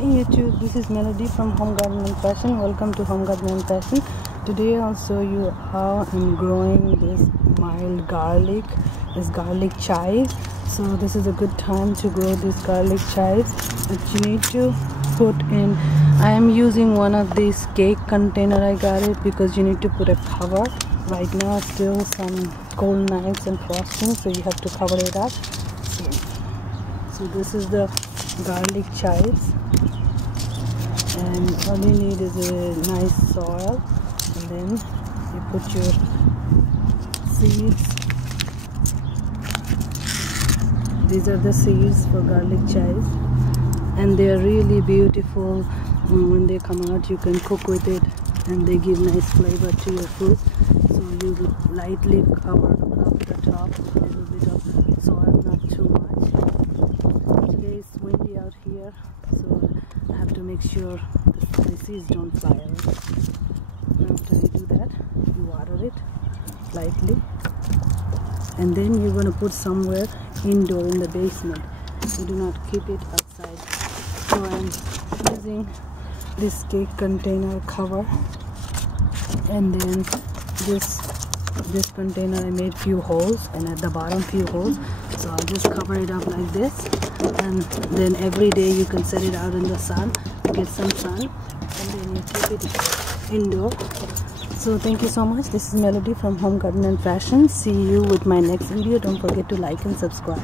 Hi YouTube, this is Melody from Home Garden and Fashion. Welcome to Home Garden and Fashion. Today I'll show you how I'm growing this mild garlic, this garlic chive. So this is a good time to grow this garlic chive. But you need to put in, I am using one of these cake container. I got it because you need to put a cover. Right now still some cold nights and frosting, so you have to cover it up. So this is the garlic chives, and all you need is a nice soil, and then you put your seeds. These are the seeds for garlic chives, and they are really beautiful. When they come out, you can cook with it and they give nice flavor to your food. So you lightly cover up the top with a little bit of soil, not too much. Today it's windy out here, so I have to make sure the seeds don't fly away. After you do that, you water it lightly, and then you're going to put somewhere indoor in the basement. You do not keep it outside. So I'm using this cake container cover, and then this container I made few holes, and at the bottom few holes. So I'll just cover it up like this, and then every day you can set it out in the sun to get some sun, and then you keep it indoor. So thank you so much. This is Melody from Home Garden and Fashion. See you with my next video. Don't forget to like and subscribe.